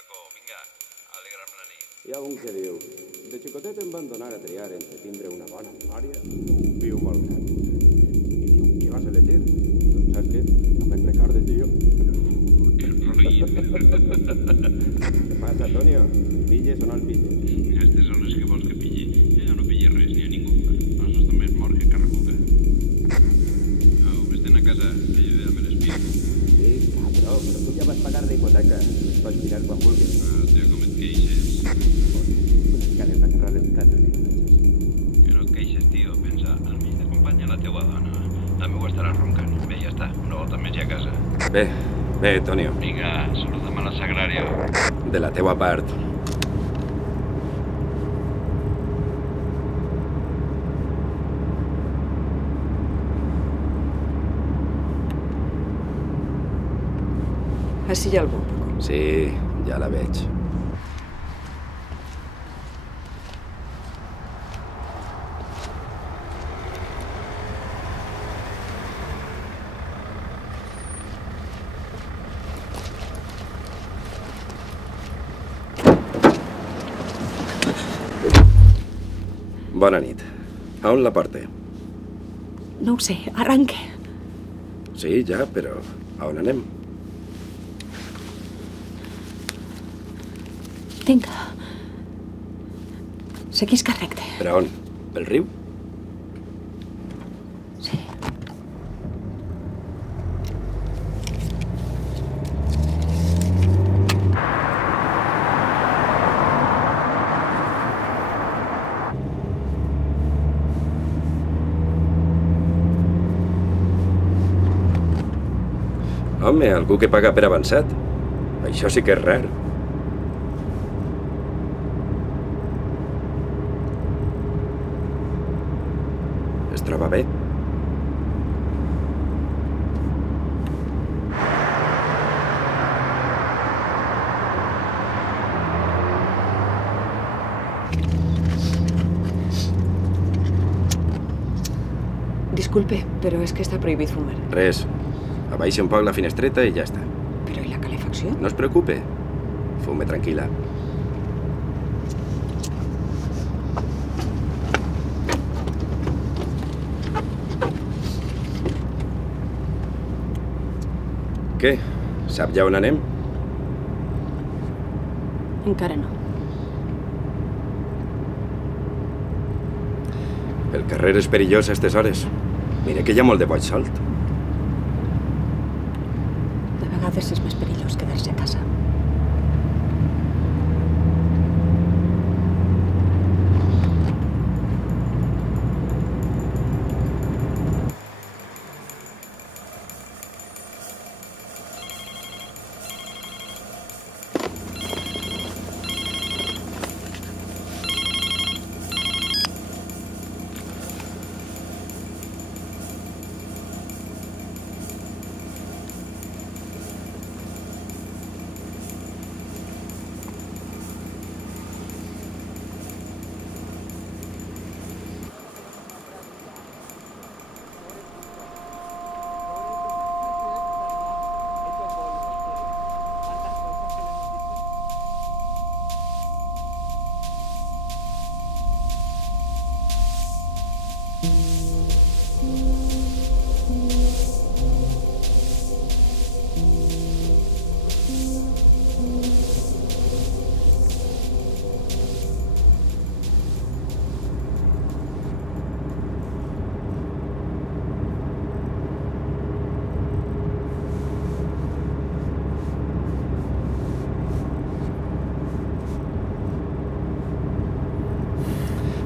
Paco, vinga, alegra'm la nit. Hi ha un que diu: de xicotet em van donar a triar entre tindre una bona memòria o un viu molt gran. I diu: què vas a elegir? Doncs saps què? No me'n recordo, tio. Que ruïn. Què passa, Antonio? Pilles o no el pilles? Aquestes són les que vols que pilli. Jo no pilli res ni a ningú. Nosaltres també és mort que carrecuca. Au, vés-te'n a casa, que jo ja me l'espio. Sí, cabró, però tu ja vas pagar la hipoteca. Es pots mirar quan vulguis. Tia, com et queixes? Que anem a carrar les cases. Que no et queixes, tio. Pensa, al mig t'acompanya la teua dona. La meua estarà roncant. Bé, ja està. Una volta més ja a casa. Bé, Tonio. Vinga, saluda'm a la Sagrario. De la teua part. Ací hi ha algú, Paco. Sí, ja la veig. Bona nit. A on la porta? No ho sé, arranque. Sí, ja, però a on anem? Vinga. Seguisca recte. Per a on? Pel riu? Sí. Home, algú que paga per avançat. Això sí que és rar. Es troba bé? Disculpe, pero es que está prohibido fumar. Res. Abaixa un poc la finestreta i ja està. ¿Pero y la calefacción? No es preocupe. Fume tranquil·la. Què? Sap ja on anem? Encara no. El carrer és perillós a aquestes hores. Mira que hi ha molt de boig solt. De vegades és més perillós quedar-se a casa.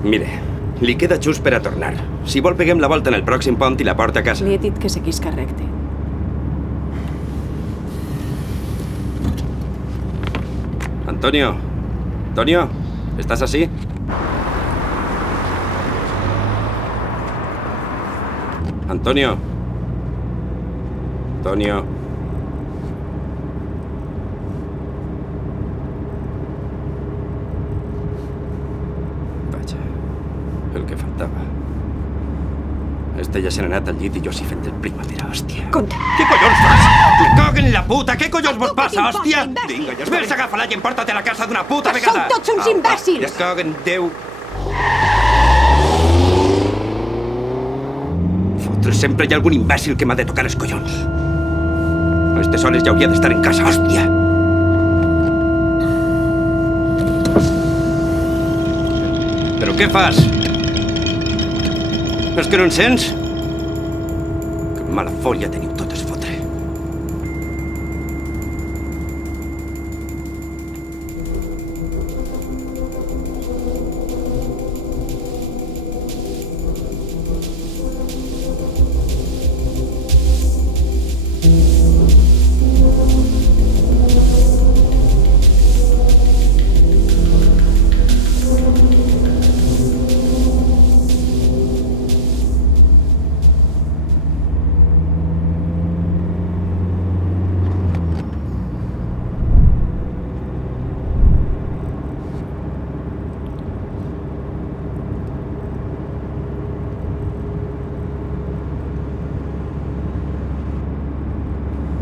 Mire, li queda just per a tornar. Si vol, peguem la volta en el pròxim pont i la porta a casa. Li he dit que seguisca recte. Antonio. Antonio, ¿estás así? Antonio. Antonio. Vaja, el que faltava. Este ja se n'ha anat al llit i jo s'hi fent el primavera, hòstia. Compte. Què collons fas? Me cago en en la puta! Què collons vos passa, hòstia? Imbècil! Vinga, ja està. Vés, agafa-la i emporta-te a la casa d'una puta Que vegada! sou tots uns imbècils! Ja es caguen Déu! Fotre, sempre hi ha algun imbècil que m'ha de tocar els collons. A aquestes hores ja hauria d'estar en casa, hòstia! Però què fas? És que no en sents? Que mala folla teniu totes, fotre.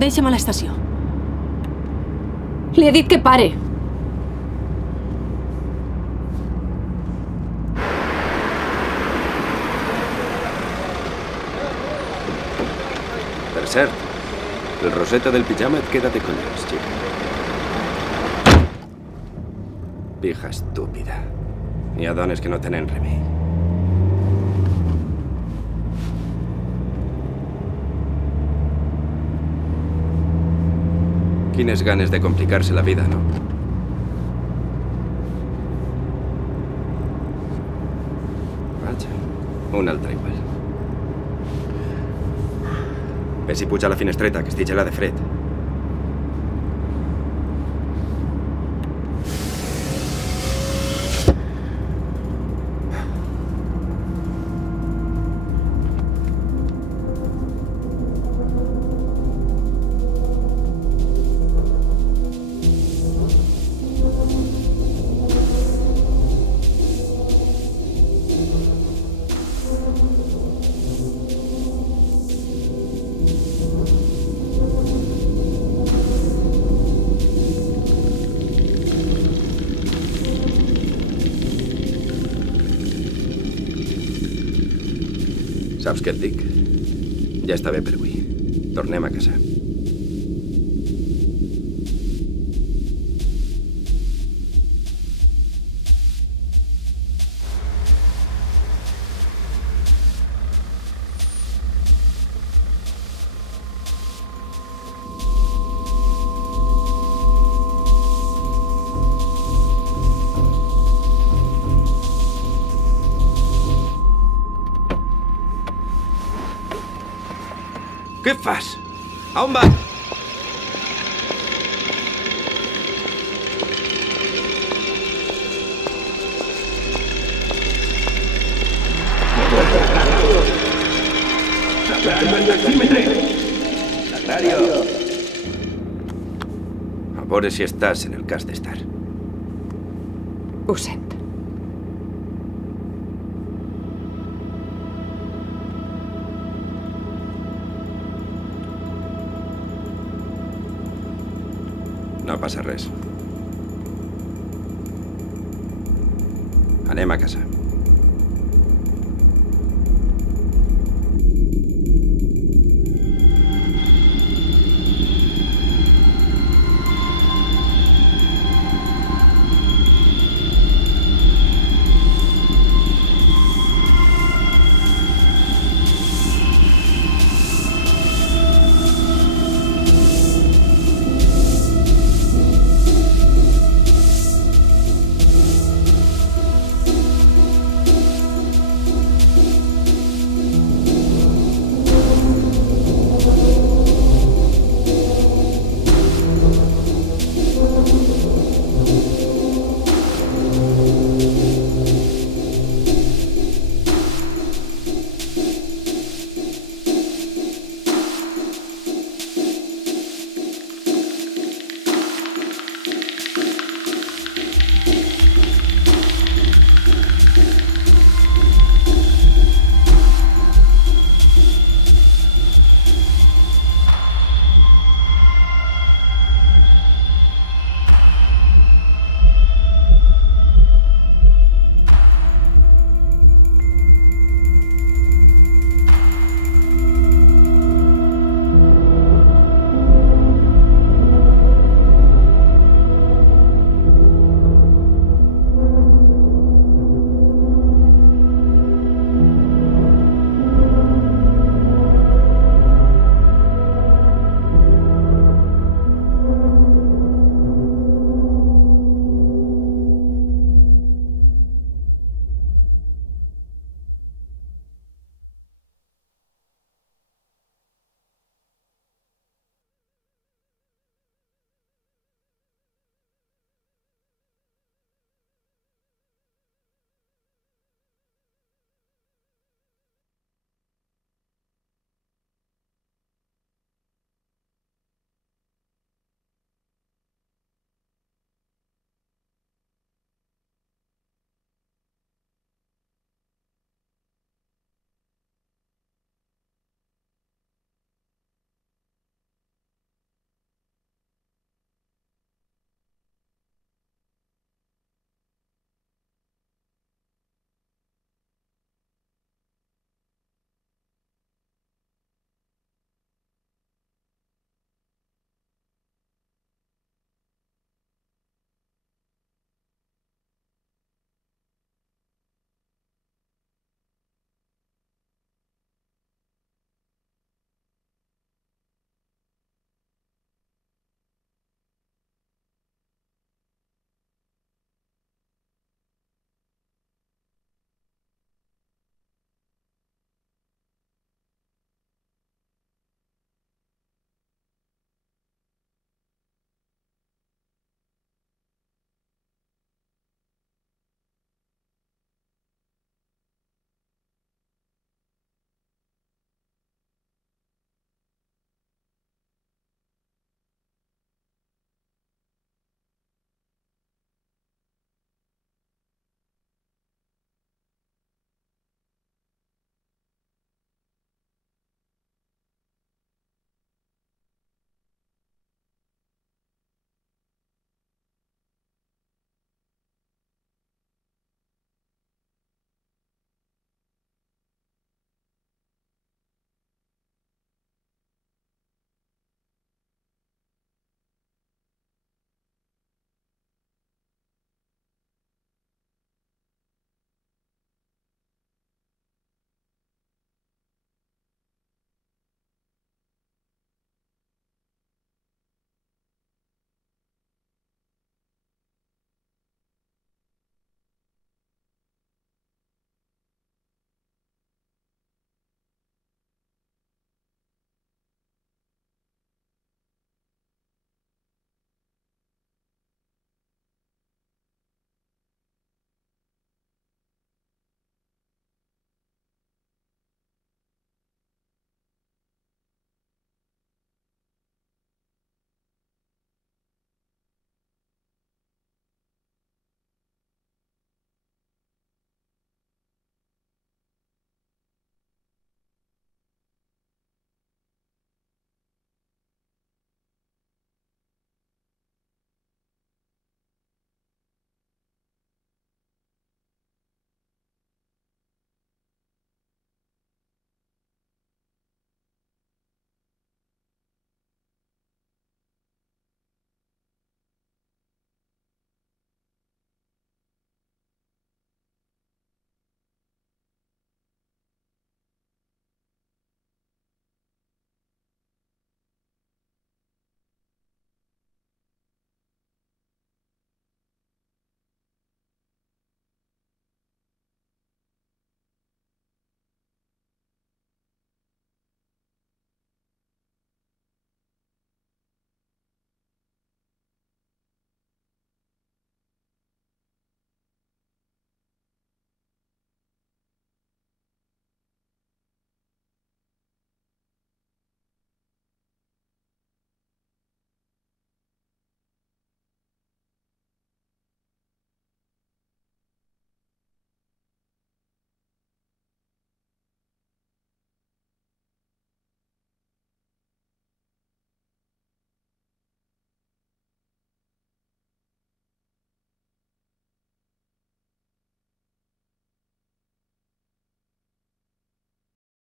Deixa'm a l'estació. Li he dit que pare. Per cert, el roseta del pijama et queda de collons, xica. Pija estúpida. Hi ha dones que no tenen remei. Quines ganes de complicar-se la vida, no? Vaja, una altra igual. Ves i puja a la finestreta, que estic gelada de fred. Saps què et dic? Ja està bé per avui. Tornem a casa. Què fas? A on va? A veure si estàs en el cas d'estar. Ho sent. No passa res. Anem a casa.